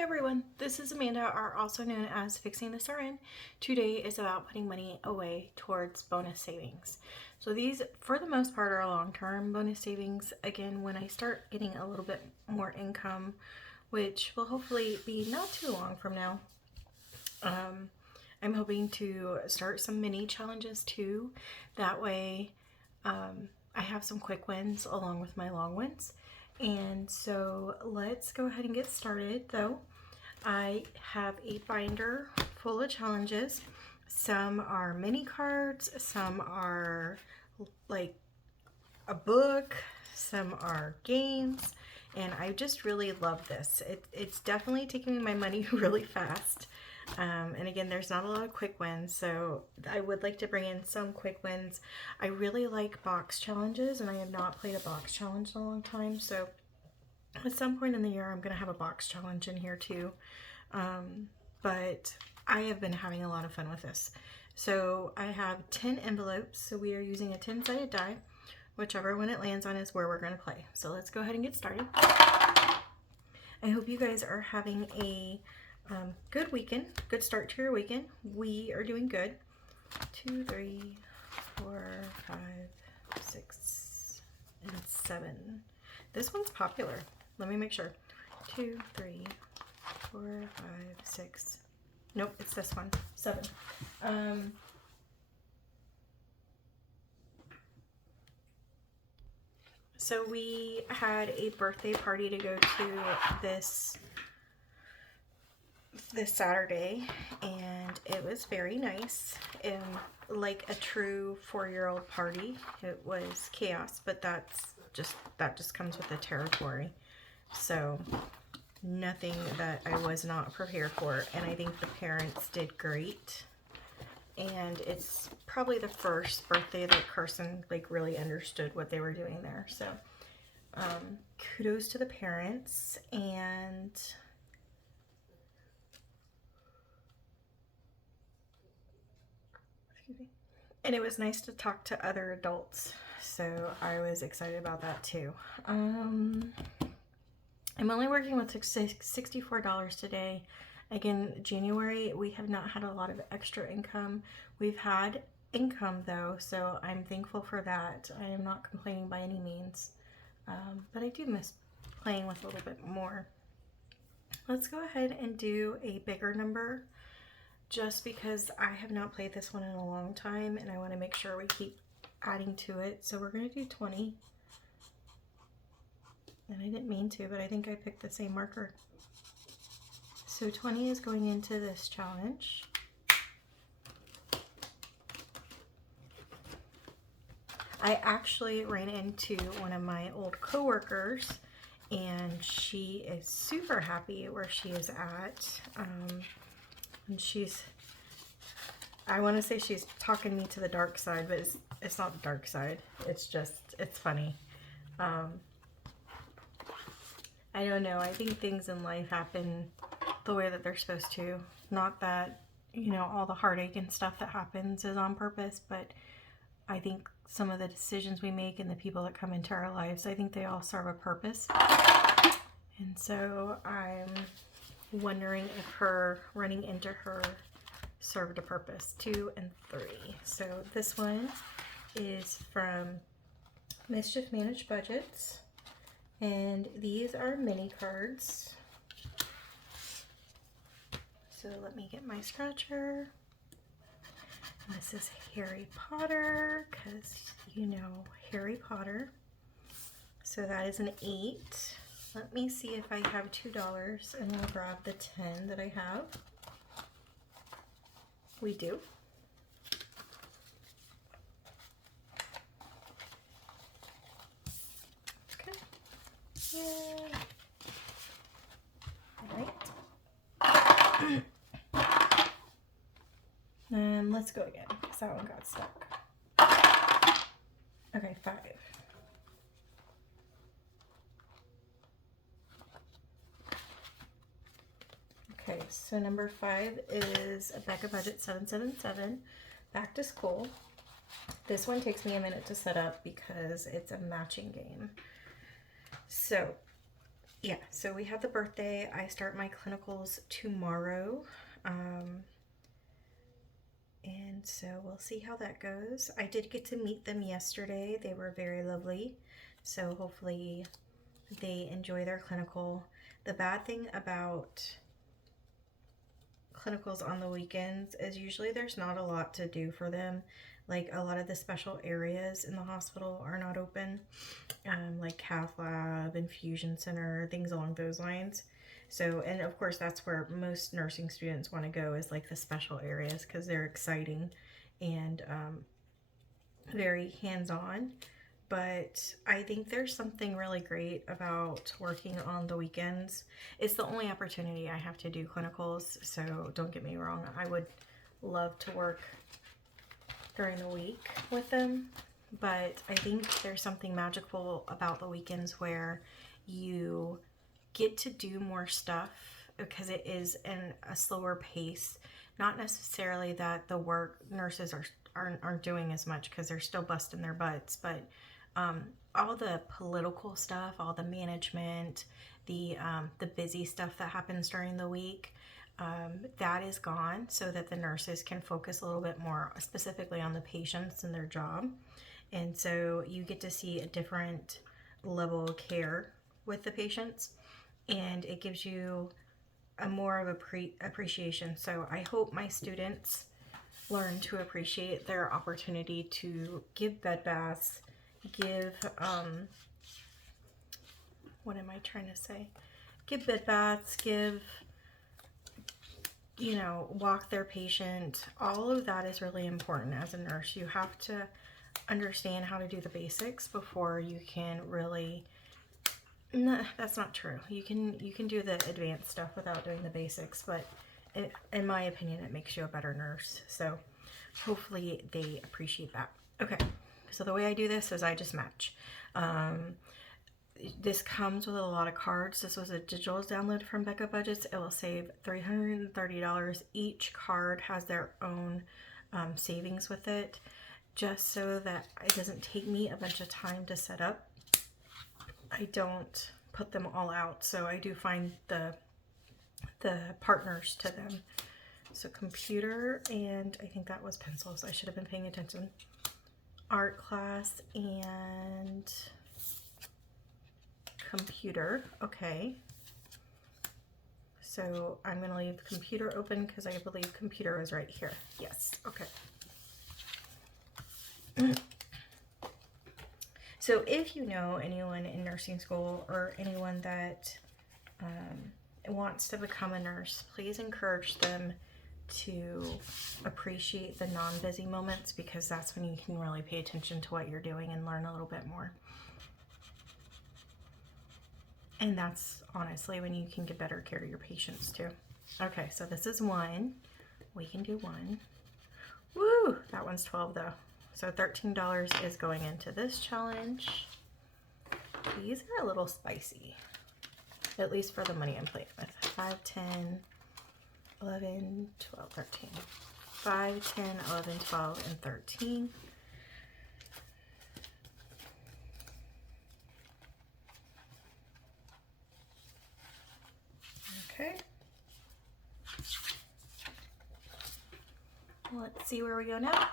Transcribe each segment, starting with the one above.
Hey everyone, this is Amanda, or also known as Fixing This RN. Today is about putting money away towards bonus savings. So these, for the most part, are long-term bonus savings. Again, when I start getting a little bit more income, which will hopefully be not too long from now, I'm hoping to start some mini challenges too. That way, I have some quick wins along with my long wins. And so let's go ahead and get started though. I have a binder full of challenges. Some are mini cards, some are like a book, some are games, and I just really love this. It's definitely taking my money really fast. And again, there's not a lot of quick wins, so I would like to bring in some quick wins. I really like box challenges, and I have not played a box challenge in a long time, so at some point in the year I'm going to have a box challenge in here too. But I have been having a lot of fun with this. So I have 10 envelopes, so we are using a 10-sided die. Whichever one it lands on is where we're going to play. So let's go ahead and get started. I hope you guys are having a good weekend, good start to your weekend. We are doing good. 2, 3, 4, 5, 6, and 7. This one's popular. Let me make sure. 2, 3, 4, 5, 6. Nope, it's this one. 7. So we had a birthday party to go to this Saturday, and it was very nice. Like a true 4-year-old party. It was chaos, but that just comes with the territory. So nothing that I was not prepared for, and I think the parents did great. And it's probably the first birthday that Carson really understood what they were doing there. So kudos to the parents. And it was nice to talk to other adults, so I was excited about that too. I'm only working with $64 today. Again, January, we have not had a lot of extra income. We've had income though, so I'm thankful for that. I am not complaining by any means, but I do miss playing with a little bit more. Let's go ahead and do a bigger number, just because I have not played this one in a long time and I want to make sure we keep adding to it. So we're going to do 20. And I didn't mean to, but I think I picked the same marker. So 20 is going into this challenge. I actually ran into one of my old coworkers, and she is super happy where she is at. And I want to say she's talking me to the dark side, but it's not the dark side. It's funny. I don't know. I think things in life happen the way that they're supposed to. Not that, all the heartache and stuff that happens is on purpose, but I think some of the decisions we make and the people that come into our lives, I think they all serve a purpose. And so I'm wondering if her running into her served a purpose. 2 and 3. So this one is from Mischief Managed Budgets, and these are mini cards. So let me get my scratcher. And this is Harry Potter, because Harry Potter. So that is an 8. Let me see if I have $2, and we'll grab the 10 that I have. We do. Okay. Yay. All right. And let's go again, because that one got stuck. Okay, 5. Okay, so number 5 is a Becca Budget 777, Back to School. This one takes me a minute to set up because it's a matching game. So yeah, so we have the birthday. I start my clinicals tomorrow. And so we'll see how that goes. I did get to meet them yesterday. They were very lovely. So hopefully they enjoy their clinical. The bad thing about clinicals on the weekends is usually there's not a lot to do for them. Like a lot of the special areas in the hospital are not open, like cath lab, infusion center, things along those lines. So, and of course that's where most nursing students want to go, is like the special areas, because they're exciting and very hands-on. But I think there's something really great about working on the weekends. It's the only opportunity I have to do clinicals, so don't get me wrong, I would love to work during the week with them, but I think there's something magical about the weekends where you get to do more stuff because it is in a slower pace. Not necessarily that the work nurses aren't doing as much, because they're still busting their butts, but all the political stuff, all the management, the busy stuff that happens during the week, that is gone, so that the nurses can focus a little bit more specifically on the patients and their job. And so you get to see a different level of care with the patients, and it gives you a more of a appreciation. So I hope my students learn to appreciate their opportunity to give bed baths, give what am I trying to say? Give bed baths, give, you know, walk their patient. All of that is really important as a nurse. You have to understand how to do the basics before you can really, no, that's not true. You can do the advanced stuff without doing the basics, but in my opinion, it makes you a better nurse. So hopefully they appreciate that. Okay, so the way I do this is I just match. This comes with a lot of cards. This was a digital download from Becca Budgets. It will save $330. Each card has their own savings with it, just so that it doesn't take me a bunch of time to set up. I don't put them all out, so I do find the partners to them. So computer, and I think that was pencils. I should have been paying attention. Art class and computer. Okay. So I'm going to leave the computer open because I believe computer was right here. Yes. Okay. So if you know anyone in nursing school or anyone that wants to become a nurse, please encourage them to appreciate the non-busy moments, because that's when you can really pay attention to what you're doing and learn a little bit more. And that's honestly when you can get better care of your patients too. Okay, so this is one. We can do one. Woo! That one's 12 though. So $13 is going into this challenge. These are a little spicy, at least for the money I'm playing with. 5, 10, 11, 12, 13. 5, 10, 11, 12, and 13. Okay. Let's see where we go now.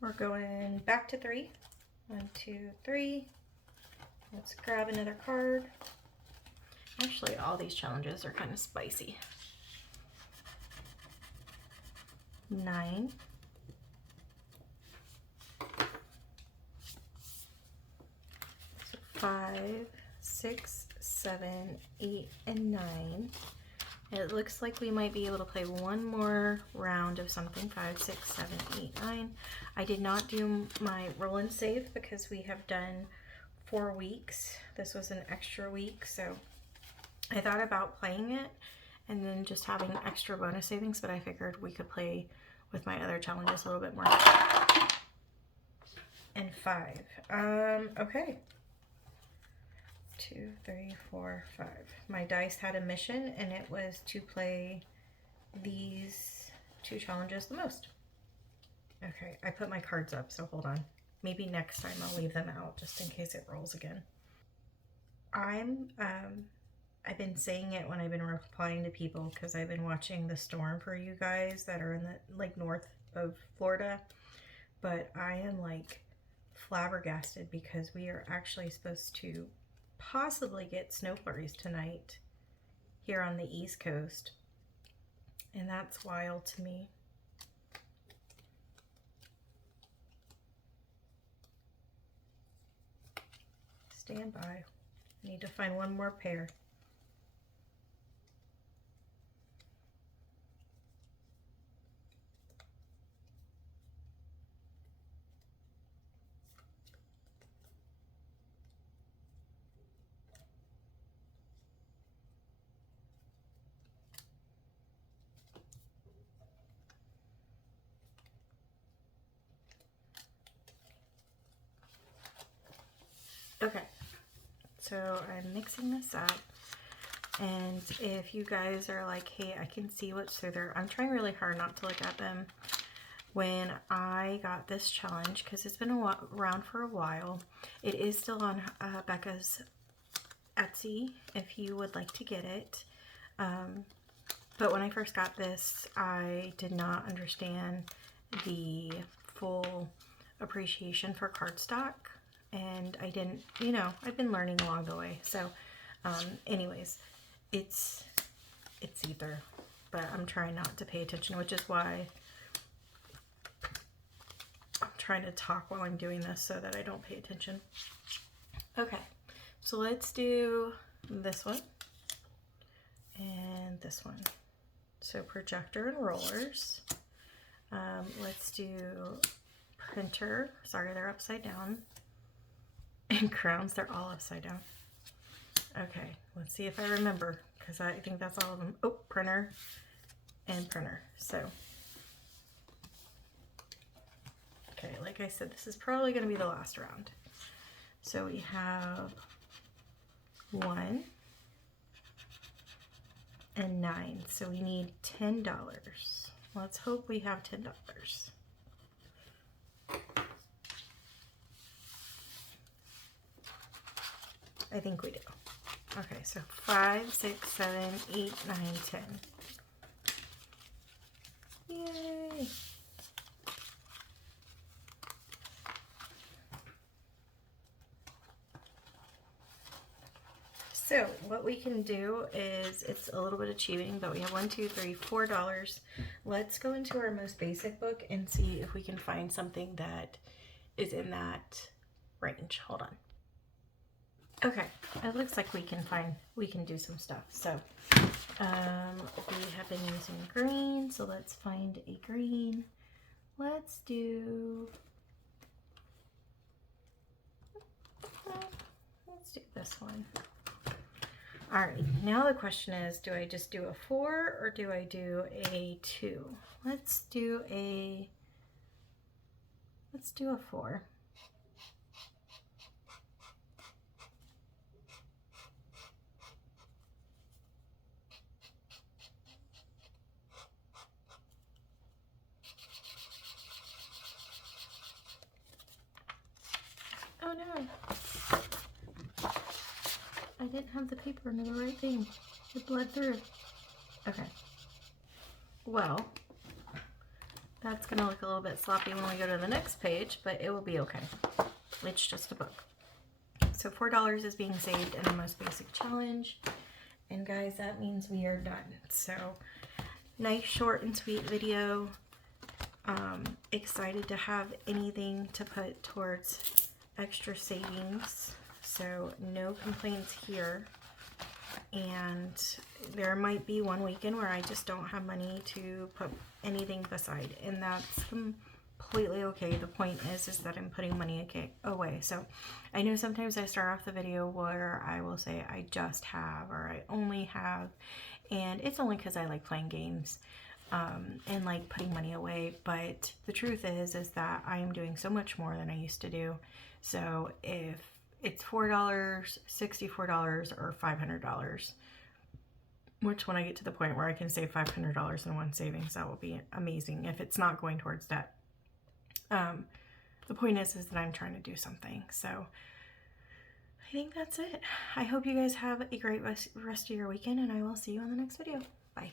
We're going back to 3. 1, 2, 3. Let's grab another card. Actually, all these challenges are kind of spicy. 9. 5, 6, 7, 8, and 9. It looks like we might be able to play one more round of something. 5, 6, 7, 8, 9. I did not do my roll and save because we have done 4 weeks. This was an extra week, so I thought about playing it and then just having extra bonus savings, but I figured we could play with my other challenges a little bit more. And 5. Okay. 2, 3, 4, 5. My dice had a mission, and it was to play these 2 challenges the most. Okay, I put my cards up, so hold on. Maybe next time I'll leave them out just in case it rolls again. I've been saying it when I've been replying to people because I've been watching the storm for you guys that are in the like north of Florida, but I am like flabbergasted because we are actually supposed to possibly get snow flurries tonight here on the East Coast, and that's wild to me. Stand by. I need to find one more pair. Okay, so I'm mixing this up, and if you guys are like, hey, I can see what's through there, I'm trying really hard not to look at them. When I got this challenge, because it's been around for a while, it is still on Becca's Etsy if you would like to get it. But when I first got this, I did not understand the full appreciation for cardstock, and I didn't, you know, I've been learning along the way. So anyways, it's ether, but I'm trying not to pay attention, which is why I'm trying to talk while I'm doing this so that I don't pay attention. Okay, so let's do this one and this one. So projector and rollers. Let's do printer. Sorry, they're upside down. And crowns, they're all upside down. Okay, let's see if I remember, because I think that's all of them. Oh, printer and printer. So, okay, like I said, this is probably going to be the last round. So we have 1 and 9. So we need $10. Let's hope we have $10. I think we do. Okay, so 5, 6, 7, 8, 9, 10. Yay! So what we can do is, it's a little bit of cheating, but we have $1, 2, 3, $4. Let's go into our most basic book and see if we can find something that is in that range. Hold on. Okay, it looks like we can do some stuff. So we have been using green, so let's find a green. Let's do this one. All right, now the question is, do I just do a 4 or do I do a 2? Let's do a 4. Oh no, I didn't have the paper into the right thing. It bled through. Okay. Well, that's gonna look a little bit sloppy when we go to the next page, but it will be okay. It's just a book. So $4 is being saved in the most basic challenge. And guys, that means we are done. So nice short and sweet video. Excited to have anything to put towards extra savings. So no complaints here. And there might be one weekend where I just don't have money to put anything beside, and that's completely okay. The point is that I'm putting money away. So I know sometimes I start off the video where I will say I just have, or I only have, and it's only because I like playing games and like putting money away. But the truth is that I am doing so much more than I used to do. So if it's $4, $64, or $500, which when I get to the point where I can save $500 in one savings, that will be amazing if it's not going towards debt. The point is that I'm trying to do something. So I think that's it. I hope you guys have a great rest of your weekend, and I will see you on the next video. Bye.